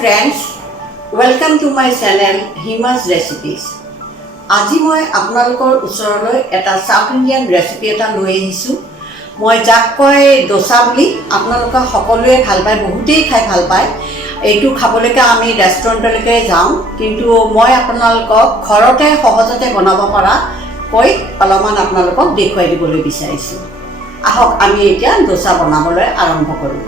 friends, welcome to my channel Hima's Recipes. আজি মই আপোনালোকৰ ওচৰলৈ এটা সাউথ ইণ্ডিয়ান ৰেচিপি এটা লৈ আহিছোঁ। মই যাক কয় ডোসা বুলি, আপোনালোকে সকলোৱে ভাল পায়, বহুতেই খাই ভাল পায়। এইটো খাবলৈকে আমি ৰেষ্টুৰেণ্টলৈকে যাওঁ, কিন্তু মই আপোনালোকক ঘৰতে সহজতে বনাব পৰা কৈ অলপমান আপোনালোকক দেখুৱাই দিবলৈ বিচাৰিছোঁ। আহক আমি এতিয়া ডোসা বনাবলৈ আৰম্ভ কৰোঁ।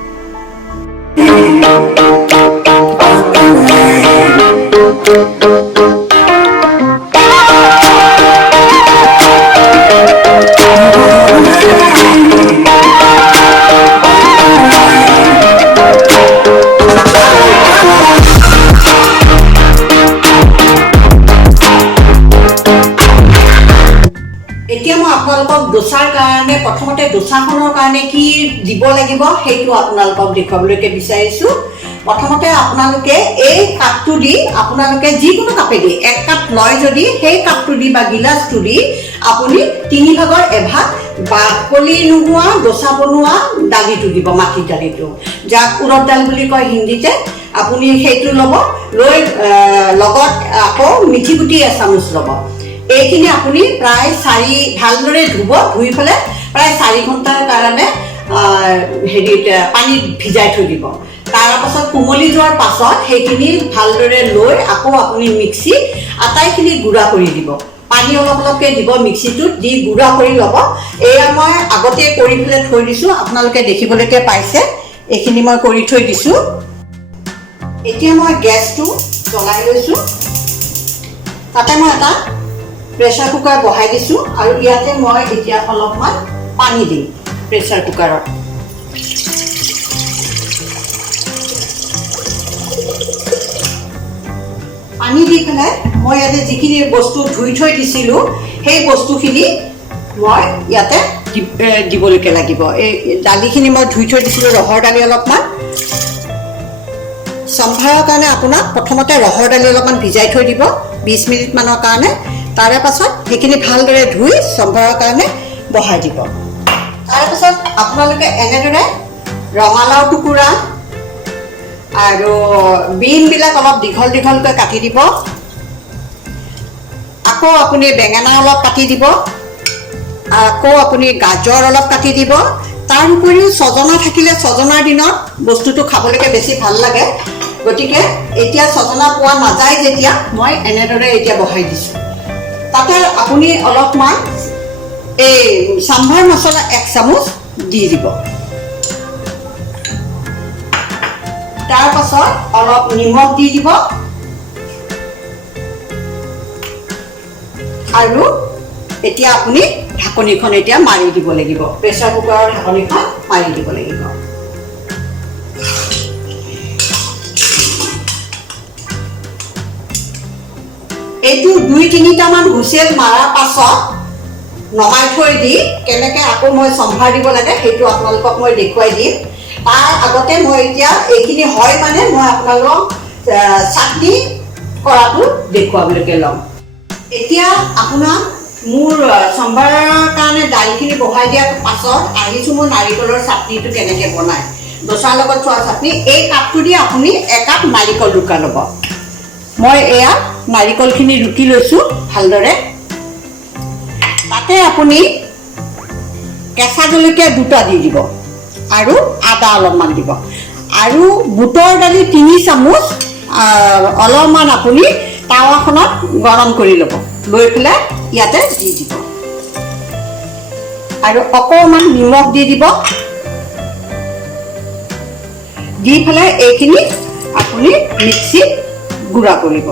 এতিয়া মই আপোনালোকক ডোসাৰ কাৰণে প্ৰথমতে ডোসাখনৰ কাৰণে কি দিব লাগিব সেইটো আপোনালোকক দেখুৱাবলৈকে বিচাৰিছোঁ। প্ৰথমতে আপোনালোকে এই কাপটো দি আপোনালোকে যিকোনো কাপে দি 1 কাপ লয় যদি সেই কাপটো দি বা গিলাচটো দি আপুনি 3 ভাগৰ এভাগ বাকলি নোহোৱা ডোসা বনোৱা দালিটো দিব, মাটিৰ দালিটো, যাক উৰদ দাল বুলি কয় হিন্দীতে। আপুনি সেইটো ল'ব, লৈ লগত আকৌ মিঠি গুটি এচামুচ ল'ব। এইখিনি আপুনি প্ৰায় ভালদৰে ধুব, ধুই পেলাই প্ৰায় 4 ঘণ্টাৰ কাৰণে পানীত ভিজাই থৈ দিব। তাৰপাছত কোমলি যোৱাৰ পাছত সেইখিনি ভালদৰে লৈ আকৌ আপুনি মিক্সিত আটাইখিনি গুড়া কৰি দিব। পানী অলপ অলপকৈ দিব, মিক্সিটোত দি গুড়া কৰি ল'ব। এয়া মই আগতে কৰি পেলাই থৈ দিছোঁ, আপোনালোকে দেখিবলৈকে পাইছে। এইখিনি মই কৰি থৈ দিছোঁ। এতিয়া মই গেছটো জ্বলাই লৈছোঁ। তাতে মই এটা প্ৰেছাৰ কুকাৰ বহাই দিছোঁ আৰু ইয়াতে মই এতিয়া অলপমান পানী দিম প্ৰেছাৰ কুকাৰত। পানী দি পেলাই মই ইয়াতে যিখিনি বস্তু ধুই থৈ দিছিলোঁ সেই বস্তুখিনি মই ইয়াতে দিবলৈকে লাগিব। এই দালিখিনি মই ধুই থৈ দিছিলোঁ, ৰহৰ দালি অলপমান। সম্ভাৰৰ কাৰণে আপোনাক প্ৰথমতে ৰহৰ দালি অলপমান ভিজাই থৈ দিব 20 মিনিটমানৰ কাৰণে। তাৰে পাছত সেইখিনি ভালদৰে ধুই সম্ভাৰৰ কাৰণে বহাই দিব। তাৰপাছত আপোনালোকে এনেদৰে ৰঙালাও টুকুৰা আৰু বিনবিলাক অলপ দীঘল দীঘলকৈ কাটি দিব। আকৌ আপুনি বেঙেনা অলপ কাটি দিব, আকৌ আপুনি গাজৰ অলপ কাটি দিব। তাৰ উপৰিও ছজনা থাকিলে ছজনাৰ দিনত বস্তুটো খাবলৈকে বেছি ভাল লাগে, গতিকে এতিয়া ছজনা পোৱা নাযায় যেতিয়া মই এনেদৰে এতিয়া বহাই দিছোঁ। তাতে আপুনি অলপমান এই চাম্ভাৰ মছলা 1 চামুচ দি দিব। তাৰপাছত অলপ নিমখ দি দিব আৰু এতিয়া আপুনি ঢাকনিখন এতিয়া মাৰি দিব লাগিব। প্ৰেছাৰ কুকাৰৰ ঢাকনিখন মাৰি দিব লাগিব। এইটো 2-3টামান হুইচেল মাৰাৰ পাছত নমাই থৈ দি কেনেকৈ আকৌ মই সম্ভাৰ দিব লাগে সেইটো আপোনালোকক মই দেখুৱাই দিম। তাৰ আগতে মই এতিয়া এইখিনি হয় মানে মই আপোনালোকক চাটনি কৰাটো দেখুৱাবলৈকে ল'ম। এতিয়া আপোনাক মোৰ সম্ভাৰৰ কাৰণে দাইলখিনি বহাই দিয়াৰ পাছত আহিছোঁ মই নাৰিকলৰ চাটনিটো কেনেকৈ বনায়, ডোসাৰ লগত খোৱা চাটনি। এই কাপটো দি আপুনি 1 কাপ নাৰিকল ৰুকা ল'ব। মই এয়া নাৰিকলখিনি ৰুকি লৈছোঁ ভালদৰে। তাতে আপুনি কেঁচা জলকীয়া 2টা দি দিব আৰু আদা অলপমান দিব আৰু বুটৰ দালি 3 চামুচ অলপমান আপুনি টাৱাখনত গৰম কৰি ল'ব, লৈ পেলাই ইয়াতে দি দিব আৰু অকণমান নিমখ দি দিব। দি পেলাই এইখিনি আপুনি মিক্সিত গুড়া কৰিব।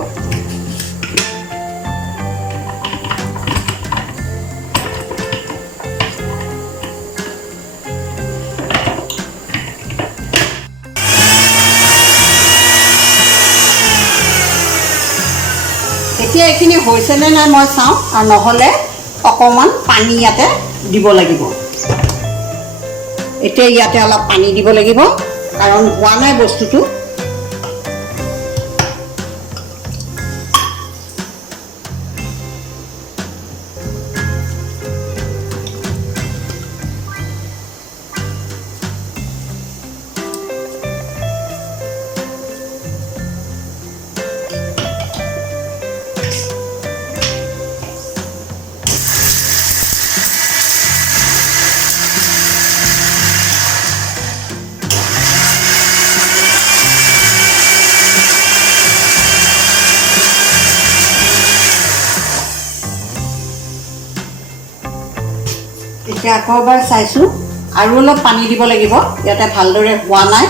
এতিয়া এইখিনি হৈছেনে নাই মই চাওঁ, আৰু নহ'লে অকণমান পানী ইয়াতে দিব লাগিব। এতিয়া ইয়াতে অলপ পানী দিব লাগিব কাৰণ হোৱা নাই বস্তুটো। এতিয়া আকৌ এবাৰ চাইছোঁ আৰু অলপ পানী দিব লাগিব, ইয়াতে ভালদৰে হোৱা নাই।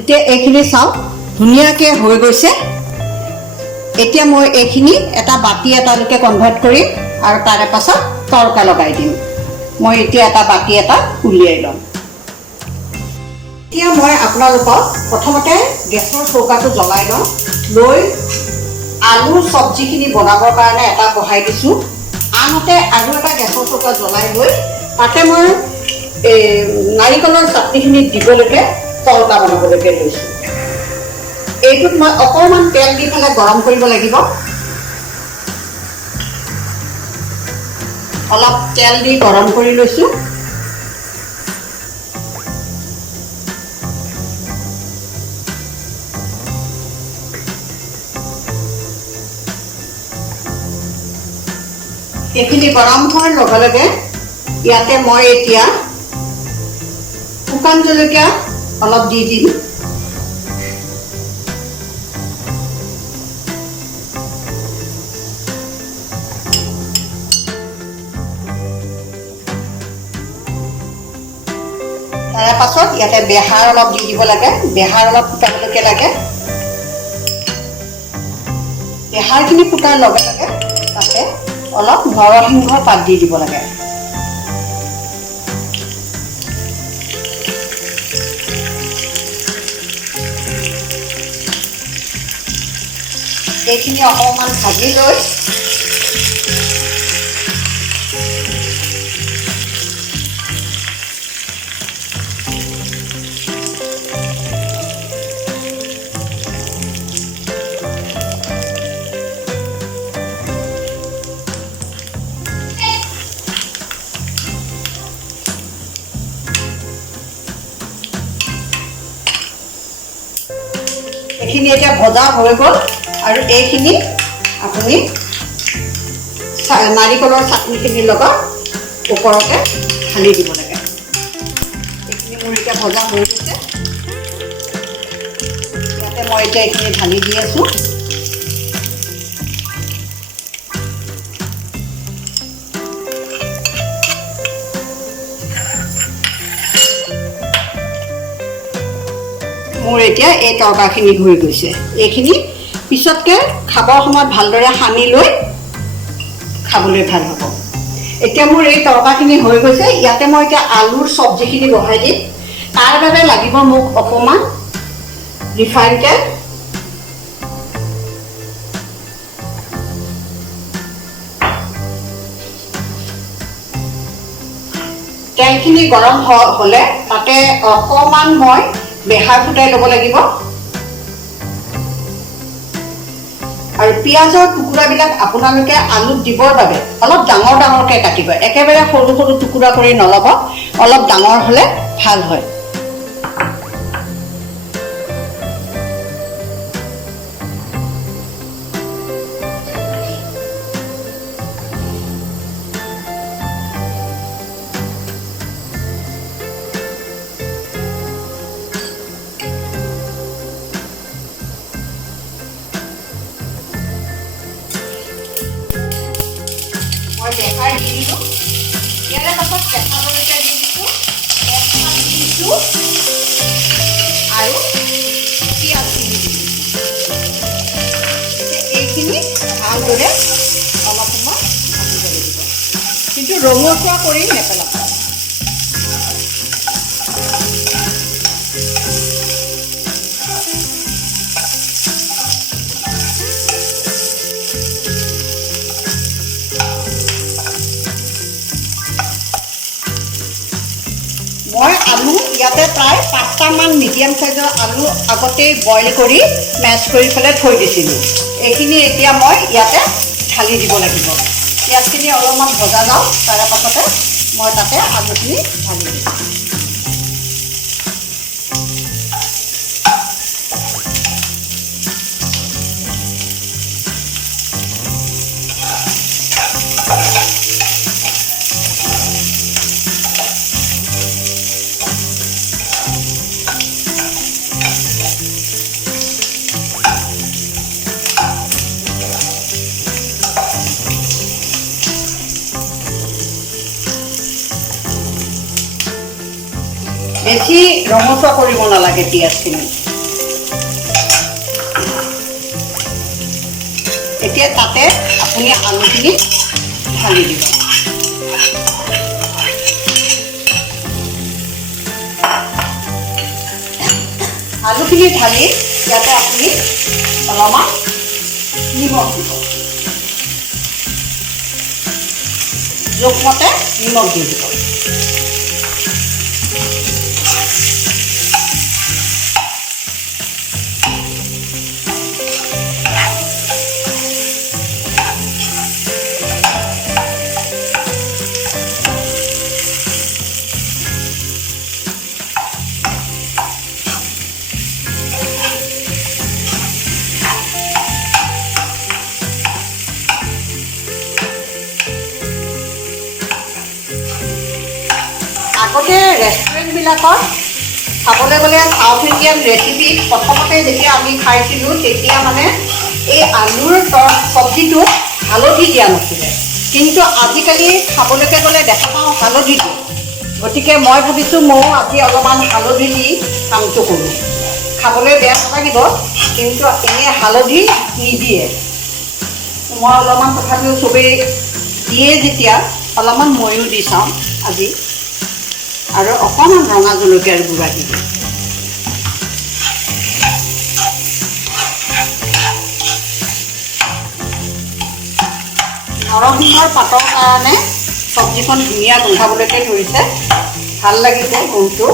এতিয়া এইখিনি চাওক ধুনীয়াকৈ হৈ গৈছে। এতিয়া মই এইখিনি এটা বাতি এটালৈকে কনভাৰ্ট কৰিম আৰু তাৰে পাছত তৰকা লগাই দিম। মই এতিয়া এটা বাতি এটা উলিয়াই ল'ম। এতিয়া মই আপোনালোকক প্ৰথমতে গেছৰ চৌকাটো জ্বলাই লওঁ, লৈ আলুৰ চব্জিখিনি বনাবৰ কাৰণে এটা বহাই দিছোঁ। আনহাতে আৰু এটা গেছৰ চৌকা জ্বলাই লৈ তাতে মই নাৰিকলৰ চাটনিখিনি দিবলৈকে তৰকা বনাবলৈকে লৈছোঁ। এইটোত মই অকণমান তেল দি পেলাই গৰম কৰিব লাগিব। অলপ তেল দি গৰম কৰি লৈছোঁ। এইখিনি গৰম হোৱাৰ লগে লগে ইয়াতে মই এতিয়া শুকান জলকীয়া অলপ দি দিম। তাৰে পাছত ইয়াতে বেহাৰ অলপ দি দিব লাগে, বেহাৰ অলপ ফুটাবলৈকে লাগে। বেহাৰখিনি ফুটাৰ লগে লগে তাতে অলপ নৰসিংহৰ পাত দি দিব লাগে। এইখিনি অকণমান ভাজি লৈ এইখিনি এতিয়া ভজা হৈ গ'ল আৰু এইখিনি আপুনি নাৰিকলৰ চাটনিখিনিৰ লগত ওপৰতে ঢালি দিব লাগে। এইখিনি মোৰ এতিয়া ভজা হৈ গৈছে। ইয়াতে মই এতিয়া এইখিনি ঢালি দি আছোঁ। মোৰ এতিয়া এই তৰকাখিনি হৈ গৈছে। এইখিনি পিছতকৈ খাবৰ সময়ত ভালদৰে সানি লৈ খাবলৈ ভাল হ'ব। এতিয়া মোৰ এই তৰকাখিনি হৈ গৈছে। ইয়াতে মই এতিয়া আলুৰ চব্জিখিনি বহাই দিম। তাৰ বাবে লাগিব মোক অকণমান ৰিফাইন তেল, তেলখিনি গৰম হ'লে তাতে অকণমান মই বেহাৰ ফুটাই ল'ব লাগিব আৰু পিঁয়াজৰ টুকুৰাবিলাক আপোনালোকে আলুত দিবৰ বাবে অলপ ডাঙৰ ডাঙৰকৈ কাটিব। একেবাৰে সৰু সৰু টুকুৰা কৰি নল'ব, অলপ ডাঙৰ হ'লে ভাল হয়। মই বেহাৰ দি দিলোঁ। ইয়াৰে পাছত কেঁচা জলকীয়া দি দিছোঁ, তেজপাত দি দিছোঁ আৰু পিঁয়াজ দি দিছোঁ। এইখিনি ভালদৰে অলপ সময় ভাজিব লাগিব, কিন্তু ৰঙচুৱা কৰি নেপেলাব। আলু ইয়াতে প্ৰায় 5টামান মিডিয়াম সাইজৰ আলু আগতেই বইল কৰি মেছ কৰি পেলাই থৈ দিছিলোঁ। এইখিনি এতিয়া মই ইয়াতে ঢালি দিব লাগিব। পিঁয়াজখিনি অলপমান ভজা যাওক, তাৰে পাছতে মই তাতে আলুখিনি ঢালি দিম। বেছি ৰঙচুৱা কৰিব নালাগে পিঁয়াজখিনি। এতিয়া তাতে আপুনি আলুখিনি ঢালি দিব। আলুখিনি ঢালি ইয়াতে আপুনি অলপমান নিমখ দিব। জোখমতে নিমখ দি দিব। আগতে ৰেষ্টুৰেণ্টবিলাকত খাবলৈ গ'লে সাউথ ইণ্ডিয়ান ৰেচিপি প্ৰথমতে যেতিয়া আমি খাইছিলোঁ তেতিয়া মানে এই আলুৰ চব্জিটোত হালধি দিয়া নাছিলে, কিন্তু আজিকালি খাবলৈকে গ'লে দেখা পাওঁ হালধি দিয়ে। গতিকে মই ভাবিছোঁ ময়ো আজি অলপমান হালধি দি কামটো কৰোঁ। খাবলৈ বেয়া নালাগিব, কিন্তু এনেই হালধি নিদিয়ে। মই অলপমান তথাপিও চবেই দিয়ে যেতিয়া অলপমান ময়ো দি চাওঁ আজি। আৰু অকণমান ৰঙা জলকীয়াৰ গুড়া দি দিওঁ। নৰসিংহৰ পাতৰ কাৰণে চব্জিখন ধুনীয়া গোন্ধাবলৈকে ধৰিছে, ভাল লাগিছে গোন্ধটো।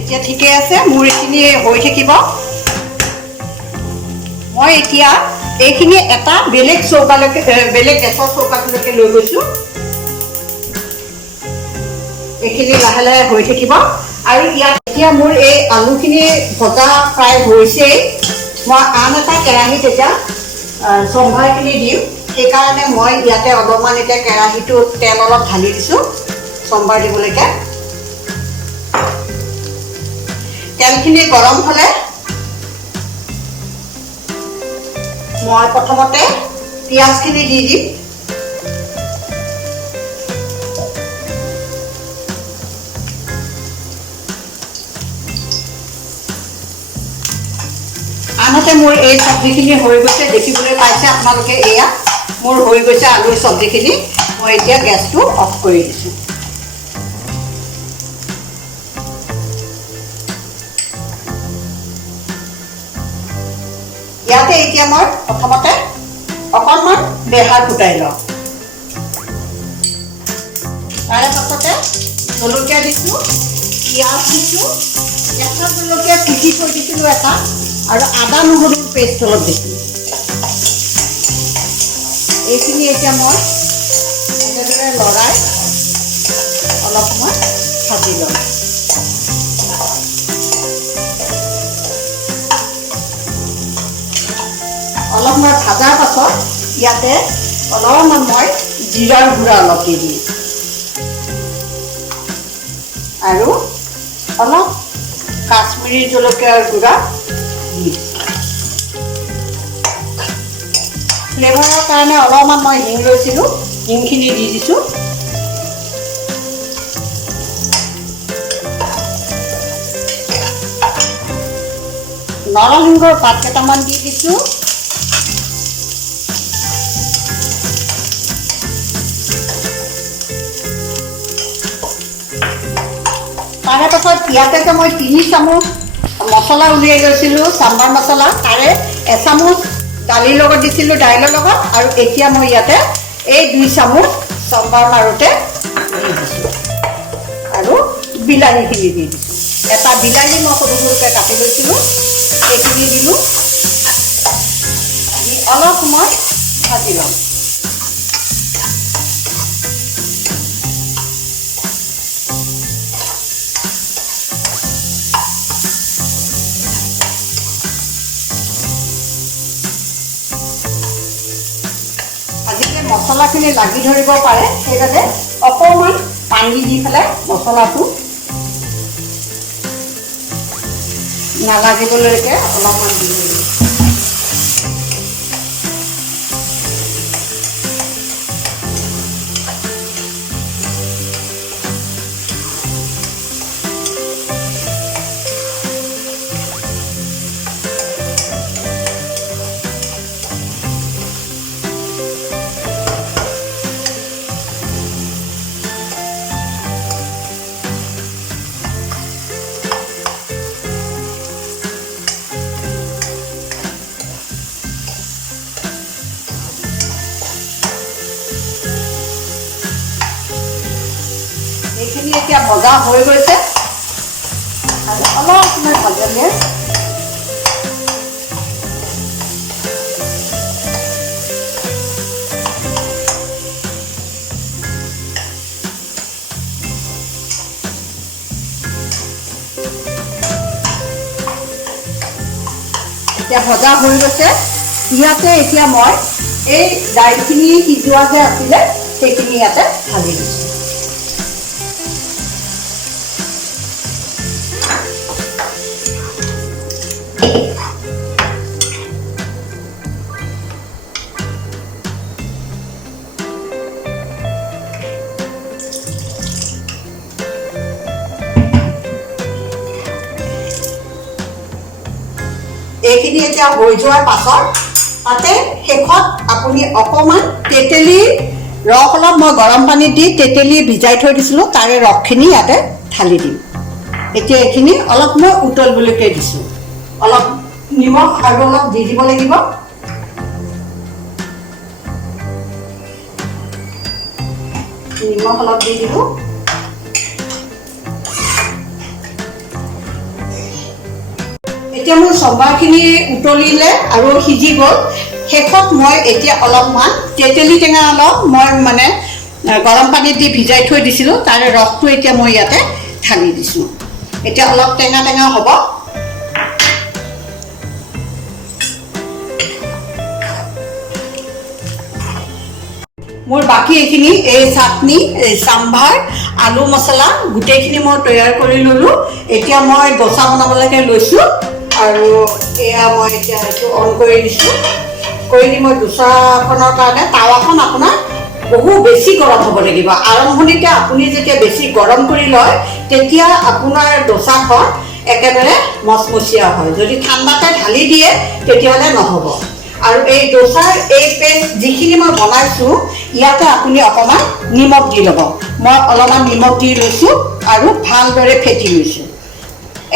এতিয়া ঠিকে আছে, মোৰ এইখিনি হৈ থাকিব। মই এতিয়া এইখিনি এটা বেলেগ চৌকালৈকে বেলেগ গেছৰ চৌকাটোলৈকে লৈ গৈছোঁ। এইখিনি লাহে লাহে হৈ থাকিব। আৰু ইয়াত এতিয়া মোৰ এই আলুখিনি ভজা প্ৰায় হৈছেই। মই আন এটা কেৰাহীত এতিয়া চম্ভাৰখিনি দিম। সেইকাৰণে মই ইয়াতে অলপমান এতিয়া কেৰাহীটোত তেল অলপ ঢালি দিছোঁ চম্ভাৰ দিবলৈকে। তেলখিনি গৰম হ'লে মই প্ৰথমতে পিঁয়াজখিনি দি দিম। আনহাতে মোৰ এই চব্জিখিনি হৈ গৈছে, দেখিবলৈ পাইছে আপোনালোকে। এয়া মোৰ হৈ গৈছে আলুৰ চব্জিখিনি। মই এতিয়া গেছটো অফ কৰি দিছোঁ। ইয়াতে এতিয়া মই প্ৰথমতে অকণমান বেহাৰ ফুটাই লওঁ। তাৰে পাছতে জলকীয়া দিছোঁ, পিঁয়াজ দিছোঁ, কেঁচা জলকীয়া পিচি থৈ দিছিলোঁ এটা, আৰু আদা নহৰুৰ পেষ্ট অলপ দিছোঁ। এইখিনি এতিয়া মই এনেদৰে লৰাই অলপ সময় ভাজি লওঁ। অলপ মই ভাজাৰ পাছত ইয়াতে অলপমান মই জিৰাৰ গুড়া অলপ দি দিম, আৰু অলপ কাশ্মীৰী জলকীয়াৰ গুড়া দি দিম। ফ্লেভাৰৰ কাৰণে অলপমান মই হিং লৈছিলোঁ, হিংখিনি দি দিছোঁ। নৰসিংহৰ পাত কেইটামান দি দিছোঁ। পাছত ইয়াতে যে মই 3 চামুচ মছলা উলিয়াই লৈছিলোঁ চাম্বাৰ মছলা, তাৰে এচামুচ দালিৰ লগত দিছিলোঁ দাইলৰ লগত, আৰু এতিয়া মই ইয়াতে এই 2 চামুচ চাম্বাৰ মাৰোঁতে দি দিছোঁ আৰু বিলাহীখিনি দি দিছোঁ। এটা বিলাহী মই সৰু সৰুকৈ কাটি লৈছিলোঁ, সেইখিনি দিলোঁ, দি অলপ সময় ভাজি ল'ম। আজিকালি মছলাখিনি লাগি ধৰিব পাৰে, সেইবাবে অকণমান পানী দি পেলাই মছলাটো নালাগিবলৈকে অলপমান দি দিলোঁ। এইখিনি এতিয়া ভজা হৈ গৈছে আৰু অলপ সময় ভাজিলে এতিয়া ভজা হৈ গৈছে। ইয়াতে এতিয়া মই এই দাইলখিনি সিজোৱা যে আছিলে সেইখিনি ইয়াতে ভাজি দিছোঁ। এইখিনি এতিয়া হৈ যোৱাৰ পাছত তাতে শেষত আপুনি অকণমান তেতেলীৰ ৰস অলপ মই গৰম পানীত দি তেতেলী ভিজাই থৈ দিছিলোঁ, তাৰে ৰসখিনি ইয়াতে ঢালি দিম। এতিয়া এইখিনি অলপ মই উতলিবলৈকে দিছোঁ। অলপ নিমখ আৰু অলপ দি দিব লাগিব। নিমখ অলপ দি দিলোঁ। এতিয়া মোৰ চম্বাৰখিনি উতলিলে আৰু সিজি গ'ল। শেষত মই এতিয়া অলপমান তেতেলী টেঙা অলপ মই মানে গৰম পানীত দি ভিজাই থৈ দিছিলোঁ, তাৰে ৰসটো এতিয়া মই ইয়াতে ঢালি দিছোঁ। এতিয়া অলপ টেঙা টেঙা হ'ব। মোৰ বাকী এইখিনি এই চাটনি, এই চাম্ভাৰ, আলু মছলা গোটেইখিনি মই তৈয়াৰ কৰি ল'লোঁ। এতিয়া মই ডোচা বনাবলৈকে লৈছোঁ আৰু এয়া মই এতিয়া এইটো অন কৰি দিছোঁ। কৰি দি মই ডোচাখনৰ কাৰণে টাৱাখন আপোনাৰ বহু বেছি গৰম হ'ব লাগিব। আৰম্ভণিতে আপুনি যেতিয়া বেছি গৰম কৰি লয় তেতিয়া আপোনাৰ ডোচাখন একেবাৰে মচমচীয়া হয়। যদি ঠাণ্ডাতে ঢালি দিয়ে তেতিয়াহ'লে নহ'ব। আৰু এই ডোচাৰ এই পেষ্ট যিখিনি মই বনাইছোঁ ইয়াতে আপুনি অকণমান নিমখ দি ল'ব। মই অলপমান নিমখ দি লৈছোঁ আৰু ভালদৰে ফেটি লৈছোঁ।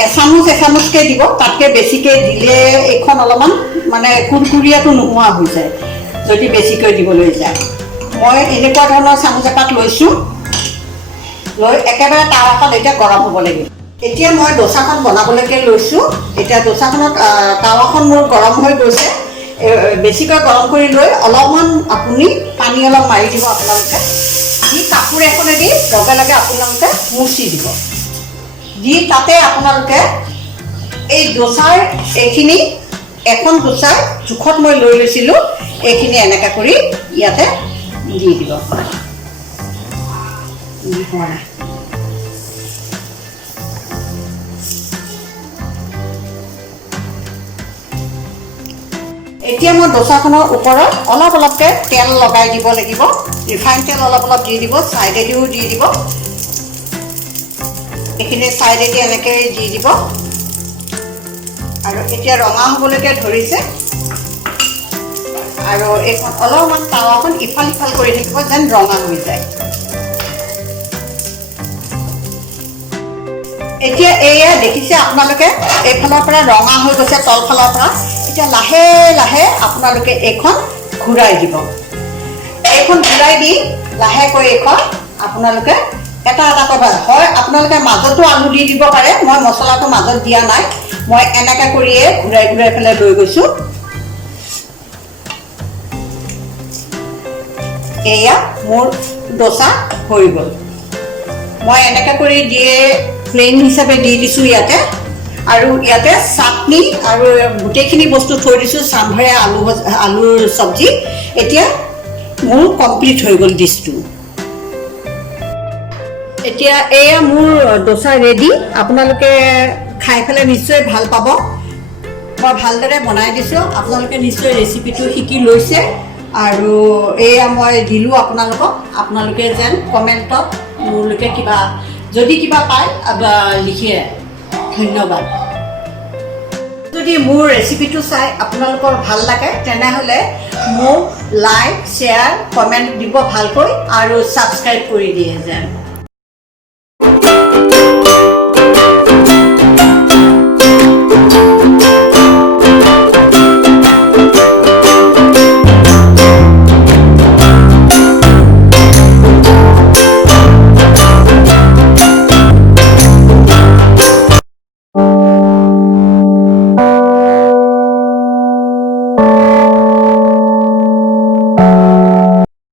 এচামুচকৈ দিব, তাতকৈ বেছিকৈ দিলে এইখন অলপমান মানে কুৰকুৰীয়াটো নোহোৱা হৈ যায় যদি বেছিকৈ দিবলৈ যায়। মই এনেকুৱা ধৰণৰ চামুচ এপাত লৈছোঁ, লৈ একেবাৰে টাৱাখন এতিয়া গৰম হ'ব লাগিব। এতিয়া মই ডোচাখন বনাবলৈকে লৈছোঁ। এতিয়া ডোচাখনত টাৱাখন মোৰ গৰম হৈ গৈছে। বেছিকৈ গৰম কৰি লৈ অলপমান আপুনি পানী অলপ মাৰি দিব আপোনালোকে। দি কাপোৰ এখনেদি লগে লগে আপোনালোকে মুচি দিব। দি তাতে আপোনালোকে এই ডোচাৰ এইখিনি এখন ডোচাৰ জোখত মই লৈ লৈছিলোঁ, এইখিনি এনেকৈ কৰি ইয়াতে দি দিব। এতিয়া মই ডোচাখনৰ ওপৰত অলপ অলপকৈ তেল লগাই দিব লাগিব। ৰিফাইন তেল অলপ অলপ দি দিব, ছাইডেদিও দি দিব। এইখিনি ছাইডেদি এনেকৈ দি দিব। আৰু এতিয়া ৰঙা হ'বলৈকে ধৰিছে আৰু এইখন অলপমান টাৱাখন ইফাল সিফাল কৰি থাকিব যেন ৰঙা হৈ যায়। এতিয়া এয়া দেখিছে আপোনালোকে এইফালৰ পৰা ৰঙা হৈ গৈছে তলফালৰ পৰা এতিয়া লাহে লাহে আপোনালোকে এইখন ঘূৰাই দিব এইখন ঘূৰাই দি লাহেকৈ এইখন আপোনালোকে এটা এটা হয় আপোনালোকে মাজতো আলু দি দিব পাৰে মই মছলাটো মাজত দিয়া নাই মই এনেকৈ কৰিয়ে ঘূৰাই ঘূৰাই পেলাই লৈ গৈছোঁ এয়া মোৰ ডোসা হৈ গ'ল মই এনেকৈ কৰি দিয়ে প্লেন হিচাপে দি দিছোঁ ইয়াতে আৰু ইয়াতে চাটনি আৰু গোটেইখিনি বস্তু থৈ দিছোঁ চাম্ভাৰে আলুৰ চব্জি এতিয়া মোৰ কমপ্লিট হৈ গ'ল ডিছটো এতিয়া এয়া মোৰ ডোসা ৰেডি আপোনালোকে খাই পেলাই নিশ্চয় ভাল পাব মই ভালদৰে বনাই দিছোঁ আপোনালোকে নিশ্চয় ৰেচিপিটো শিকি লৈছে আৰু এয়া মই দিলোঁ আপোনালোকে যেন কমেণ্টত মোৰলৈকে কিবা যদি কিবা পায় লিখে ধন্যবাদ যদি মোৰ ৰেচিপিটো চাই আপোনালোকৰ ভাল লাগে তেনেহ'লে মোক লাইক শ্বেয়াৰ কমেণ্ট দিব ভালকৈ আৰু ছাবস্ক্ৰাইব কৰি দিয়ে যেন